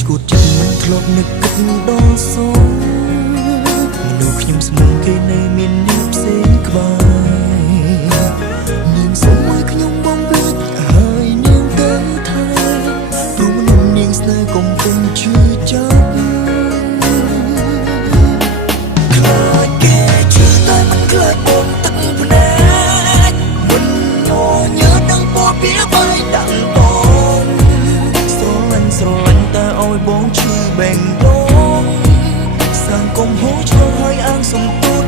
ឈួតចិត្តមិនធ្លាប់នឹកគិតដល់សងមនុស្សខ្ញុំស្មឹងគេនៅមានអ្នកផ្សេងក្បែរនាងសុំឲ្យខ្ញុំបំភ្លេចហើយនាងទៅថាព្រោះមនុស្សនាងស្នេហ៍កុំពេញឈឺចាប់ខ្លាចគេឈឺតែមិនខ្លាចបងទឹកភ្នែកមិនញញើដឹងពណ៌ពីបាយដាក់បងស្រឡាញ់តែឲ្យបងឈឺបែងដងសាងកុំហូរឆ្លងហើយអាងសំទូត